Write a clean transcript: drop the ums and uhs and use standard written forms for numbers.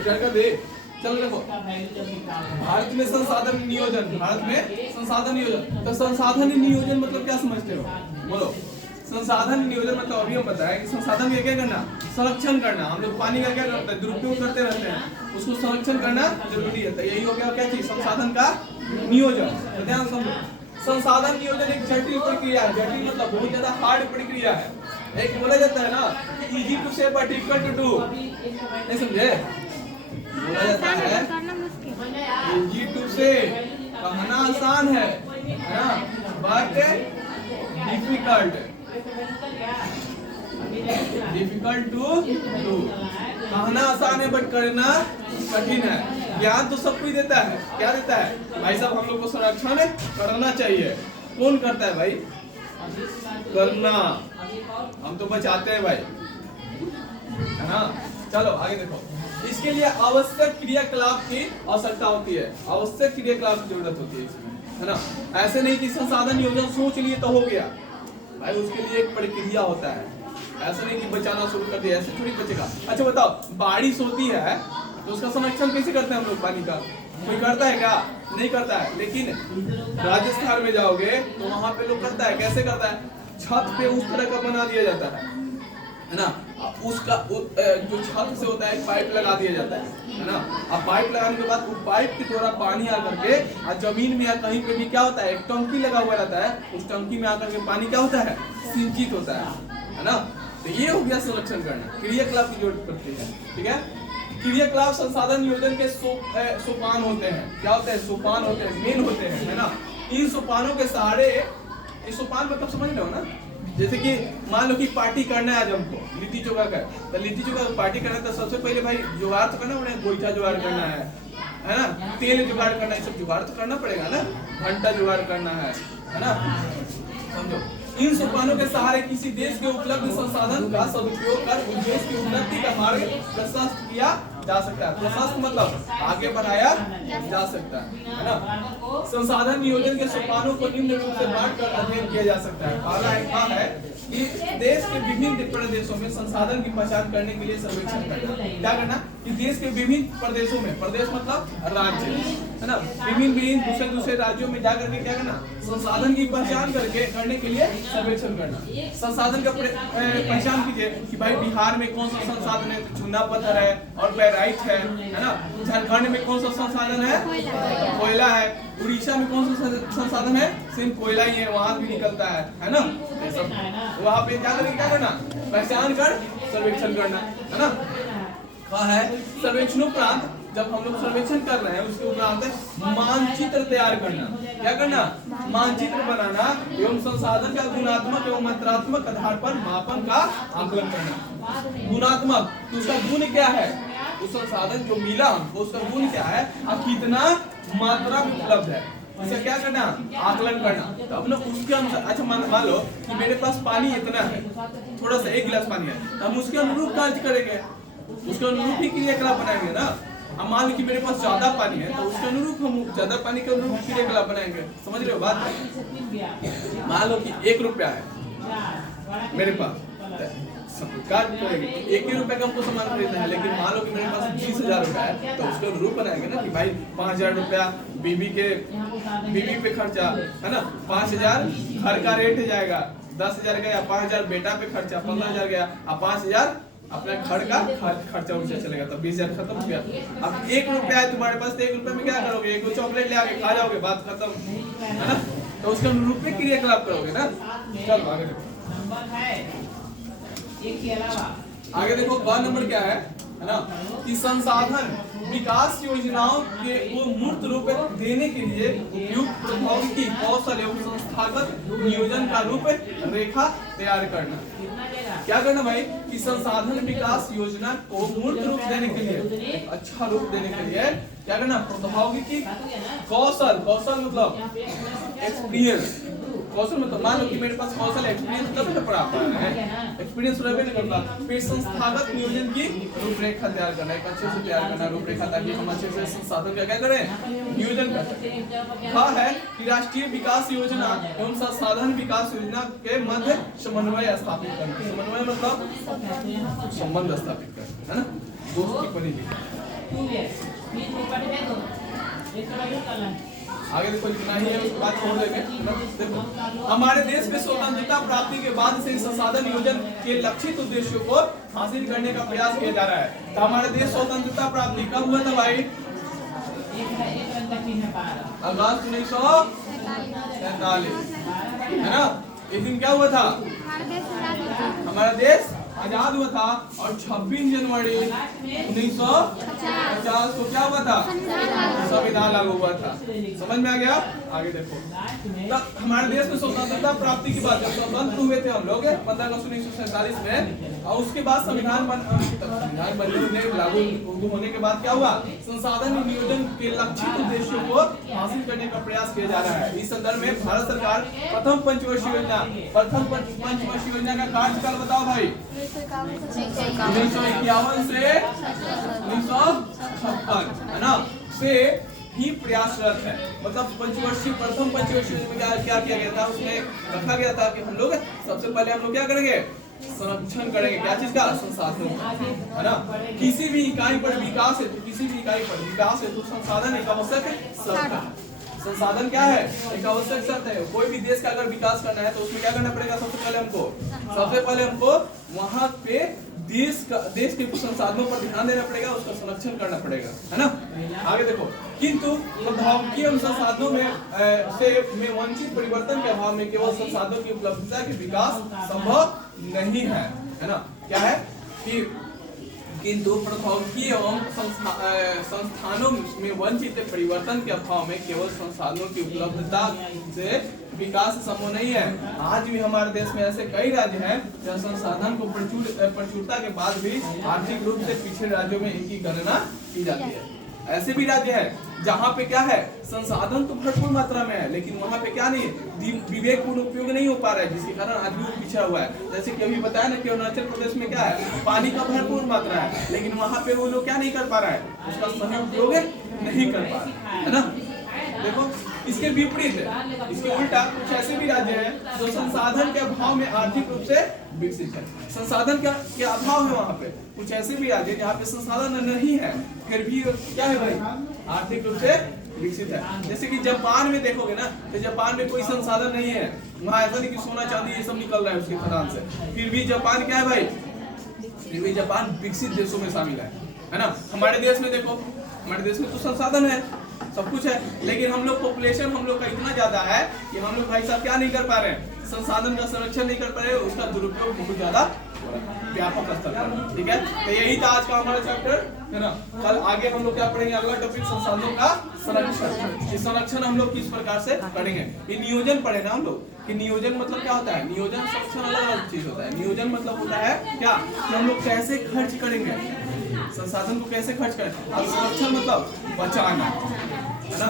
इधर का दे। चलो देखो, भारत में संसाधन नियोजन, भारत में संसाधन नियोजन, तो संसाधन नियोजन मतलब क्या समझते हो? बोलो। संसाधन नियोजन मतलब अभी हम बताएं कि संसाधन का क्या करना, संरक्षण करना। हम लोग पानी का क्या करते हैं, दुरुपयोग करते रहते हैं, उसको संरक्षण करना जरूरी है। तो यही हो गया क्या चीज, संसाधन का नियोजन। तो ध्यान समझो, संसाधन नियोजन एक जटिल प्रक्रिया है। जटिल मतलब बहुत ज्यादा हार्ड प्रक्रिया है। एक बोला जाता है ना कि इजी टू से बट डिफिकल्ट टू डू, नहीं समझे? बोला जाता है इजी टू से, कहना आसान है ना, बट डिफिकल्ट टू डू। कहना आसान है बट करना कठिन है। ज्ञान तो सब कुछ देता है, क्या देता है भाई साहब, हम लोग को संरक्षण करना चाहिए। कौन करता है भाई? करना, हम तो बचाते हैं भाई, है ना। चलो आगे देखो, इसके लिए आवश्यक क्रियाकलाप की आवश्यकता होती है, आवश्यक क्रियाकलाप की जरूरत होती है इसमें, है ना। ऐसे नहीं कि संसाधन नियोजन सोच लिए तो हो गया भाई, उसके लिए एक प्रक्रिया होता है। ऐसा नहीं कि बचाना शुरू कर दिया, ऐसे थोड़ी बचेगा। अच्छा बताओ, बारिश होती है तो उसका संरक्षण कैसे करते हैं हम लोग? पानी का कोई करता है क्या? नहीं करता है। लेकिन राजस्थान में जाओगे तो वहां पे लोग करता है। कैसे करता है? छत पे उस तरह का बना दिया जाता है ना। उसका जो छत से होता है एक पाइप लगा दिया जाता है ना। अब पाइप लगाने के बाद उस पाइप के द्वारा पानी आकर के जमीन में या कहीं पे भी क्या होता है, एक टंकी लगा हुआ रहता है, उस टंकी में आकर के पानी क्या होता है, सिंचित होता है ना। तो ये हो गया संरक्षण करना, क्रियाकलाप की जरूरत पड़ती है। ठीक है, क्रियाकलाप संसाधन नियोजन के सोपान होते हैं। क्या होते हैं? सोपान होते हैं, मेन होते हैं, है ना। इन सोपानों के सहारे, इस सोपान मतलब समझ रहे हो ना, जैसे कि मान लो कि पार्टी करना है आज हमको, लिट्टी चोखा का, तो लिट्टी चोखा पार्टी करना है तो सबसे पहले भाई जुगाड़ तो करना पड़ेगा। गोईठा जुगाड़ करना है ना, तेल जुगाड़ करना है, सब जुगाड़ तो करना पड़ेगा ना, घंटा जुगाड़ करना है ना। समझो, इन सोपानों के सहारे किसी देश के उपलब्ध संसाधन का सदुपयोग कर उस देश की उन्नति का मार्ग प्रशस्त किया जा सकता है। प्रशस्त मतलब आगे बढ़ाया जा सकता है ना। संसाधन नियोजन के सोपानों को निम्न रूप से बांट कर अध्ययन किया जा सकता है। पहला है कि देश के विभिन्न प्रदेशों में संसाधन की पहचान करने के लिए सर्वेक्षण करना। क्या करना कि देश के विभिन्न प्रदेशों में, प्रदेश मतलब राज्य, है ना, विभिन्न दूसरे राज्यों में जाकर के क्या करना, संसाधन की पहचान करने के लिए सर्वेक्षण करना। संसाधन का पहचान कीजिए कि भाई बिहार में कौन सा संसाधन है, तो चूना पत्थर है और पैराइट है ना। झारखंड में कौन सा संसाधन है, कोयला है। उड़ीसा में कौन सा संसाधन है, सिर्फ कोयला ही है, वहां भी निकलता है ना। वहां पे जाकर क्या करना, पहचान कर सर्वेक्षण करना, है ना। कहा है सर्वेक्षणोपरांत, जब हम लोग सर्वेक्षण कर रहे हैं उसके उपरांत मानचित्र तैयार करना। क्या करना, मानचित्र बनाना एवं संसाधन का गुणात्मक एवं मात्रात्मक आधार पर मापन का आकलन करना। गुणात्मक, तो उसका गुण क्या है, उस संसाधन जो मिला हमको उसका गुण क्या है, अब कितना मात्रा में उपलब्ध है, इसे क्या करना, आकलन करना। तो अपने उसके अनुसार, अच्छा मान लो कि मेरे पास पानी इतना है, थोड़ा सा 1 गिलास पानी है, तो हम उसके अनुरूप कार्य करेंगे, उसके अनुरूप ही क्रियाकलाप बनाएंगे ना। अब मान लो कि मेरे पास ज्यादा पानी है तो उसके अनुरूप हम ज्यादा पानी के अनुरूप क्रियाकलाप बनाएंगे। समझ रहे हो बात? मान लो कि 1 रुपया है मेरे पास, कार्य करेंगे 1 ही रुपए का हमको सामान खरीदना है, लेकिन मान लो कि मेरे पास 20,000 रुपया है, तो उसके अनुरूप बनाएंगे ना कि भाई 5,000 रुपया बीवी पे खर्चा, है ना, 5,000 घर का रेट जाएगा, 10,000 गया, 5,000 बेटा पे खर्चा, 15,000 गया, अब 5,000 अपना घर का खर्चा उनसे चलेगा, तब 20,000 खत्म हो गया। अब 1 रुपया है तुम्हारे पास, तो 1 रुपये में क्या करोगे, एक चॉकलेट ले आके खा जाओगे, बात खत्म, है ना। तो उसके अनुरूप में क्रियाकलाप करोगे ना। चलो आगे देखो, आगे देखो ब नंबर क्या है ना, कि संसाधन विकास योजनाओं के को मूर्त रूप देने के लिए उपयुक्त प्रौद्योगिकी, कौशल एवं संस्थागत नियोजन का रूप रेखा तैयार करना। क्या करना भाई कि संसाधन विकास योजना को मूर्त रूप देने के लिए, अच्छा रूप देने के लिए क्या करना, प्रौद्योगिकी, कौशल, कौशल मतलब एक्सपीरियंस, कौशल मतलब मान लो कि मेरे पास कौशल एक्सपीरियंस तब तो पढ़ा पा रहे हैं, एक्सपीरियंस रहने नहीं करता। फिर संस्थागत नियोजन की रूपरेखा तैयार करना, एक अच्छे से तैयार करना रूपरेखा, ताकि हम अच्छे से संसाधन का क्या करें, नियोजन कर सकें। हाँ है कि राष्ट्रीय विकास योजना एवं संसाधन विकास योजना के मध्य समन्वय स्थापित करना। समन्वय मतलब संबंध स्थापित करना, है ना, दोस्ती बनी। आगे देखो लिखना ही है, उसके बाद छोड़ देंगे। देखो हमारे देश में स्वतंत्रता प्राप्ति के बाद से संसाधन नियोजन के लक्षित उद्देश्यों को हासिल करने का प्रयास किया जा रहा है। तो हमारे देश स्वतंत्रता प्राप्ति कब हुआ था भाई? अगस्त 1947 है ना। इस दिन क्या हुआ था? हमारा देश आजाद हुआ था। और 26 जनवरी 1950 को क्या हुआ था? संविधान लागू हुआ था। समझ में आ गया? आगे देखो, तब हमारे देश में स्वतंत्रता प्राप्ति के बाद जब स्वतंत्र हुए थे हम लोग 15 अगस्त 1947 में, और उसके बाद संविधान बनने लागू होने के बाद क्या हुआ? संसाधन नियोजन के लक्षित उद्देश्यों को हासिल करने का प्रयास किया जा रहा है। इस संदर्भ में भारत सरकार प्रथम पंचवर्षीय योजना का कार्यकाल बताओ भाई। 1951 से 1956 है ना, से ही प्रयासरत है। मतलब प्रथम पंचवर्षीय में क्या किया गया था? उसमें रखा गया था कि हम लोग सबसे पहले हम लोग क्या करेंगे? संरक्षण करेंगे। क्या चीज का? संसाधन, है ना। किसी भी इकाई पर विकास है तो संसाधन एक आवश्यक शर्त है। संसाधन क्या है? एक आवश्यक शर्त है। कोई भी देश का अगर विकास करना है तो उसमें क्या करना पड़ेगा? सबसे पहले हमको वहां पे देश के कुछ संसाधनों पर ध्यान देना पड़ेगा, उसका संरक्षण करना पड़ेगा, है ना। आगे देखो, किंतु प्रौद्योगिकी संसाधनों में वंचित परिवर्तन के अभाव में केवल संसाधनों की उपलब्धता के विकास संभव नहीं है ना। क्या है कि किंतु प्रौद्योगिकी एवं संस्थानों में वंचित परिवर्तन के अभाव में केवल संसाधनों की उपलब्धता से विकास संभव नहीं है। आज भी हमारे देश में ऐसे कई राज्य हैं जहाँ संसाधन को प्रचुरता के बाद भी आर्थिक रूप से पिछड़े राज्यों में इनकी गणना की जाती है। ऐसे भी राज्य हैं जहाँ पे क्या है? संसाधन तो भरपूर मात्रा में है, लेकिन वहाँ पे क्या नहीं है? विवेकपूर्ण उपयोग नहीं हो पा रहा है, जिसके कारण आदमी पिछड़ा हुआ है। जैसे कि अभी बताया ना कि अरुणाचल प्रदेश में क्या है? पानी का भरपूर मात्रा है, लेकिन वहाँ पे वो लोग क्या नहीं कर पा रहा है? उसका सही उपयोग नहीं कर पा रहा है ना। देखो इसके विपरीत है, इसके उल्टा कुछ ऐसे भी राज्य हैं जो संसाधन के अभाव में आर्थिक रूप से विकसित है। संसाधन के अभाव है वहाँ पे। कुछ ऐसे भी राज्य जहाँ पे संसाधन नहीं है फिर भी क्या है भाई? आर्थिक रूप से विकसित है। जैसे कि जापान में देखोगे ना, तो जापान में कोई संसाधन नहीं है। वहाँ ऐसा नहीं कि सोना चांदी ये सब निकल रहा है उसके खदान से, फिर भी जापान क्या है भाई? फिर भी जापान विकसित देशों में शामिल है ना। हमारे देश में देखो, हमारे देश में तो संसाधन है, सब कुछ है, लेकिन हम लोग पॉपुलेशन हम लोग का इतना ज्यादा है कि हम लोग भाई साहब क्या नहीं कर पा रहे हैं? संसाधन का संरक्षण नहीं कर पा रहे, उसका दुरुपयोग बहुत ज्यादा व्यापक स्तर पर। ठीक है, तो यही था आज का हमारा चैप्टर, है ना। कल आगे हम लोग क्या पढ़ेंगे? अगला टॉपिक संसाधनों का संरक्षण। ये संरक्षण हम लोग किस प्रकार से करेंगे? ये नियोजन पढ़े ना हम लोग कि नियोजन मतलब क्या होता है? नियोजन संरक्षण अलग अलग चीज होता है। नियोजन मतलब होता है क्या कि हम लोग कैसे खर्च करेंगे, संसाधन को कैसे खर्च करें, और संरक्षण मतलब बचाना, है ना।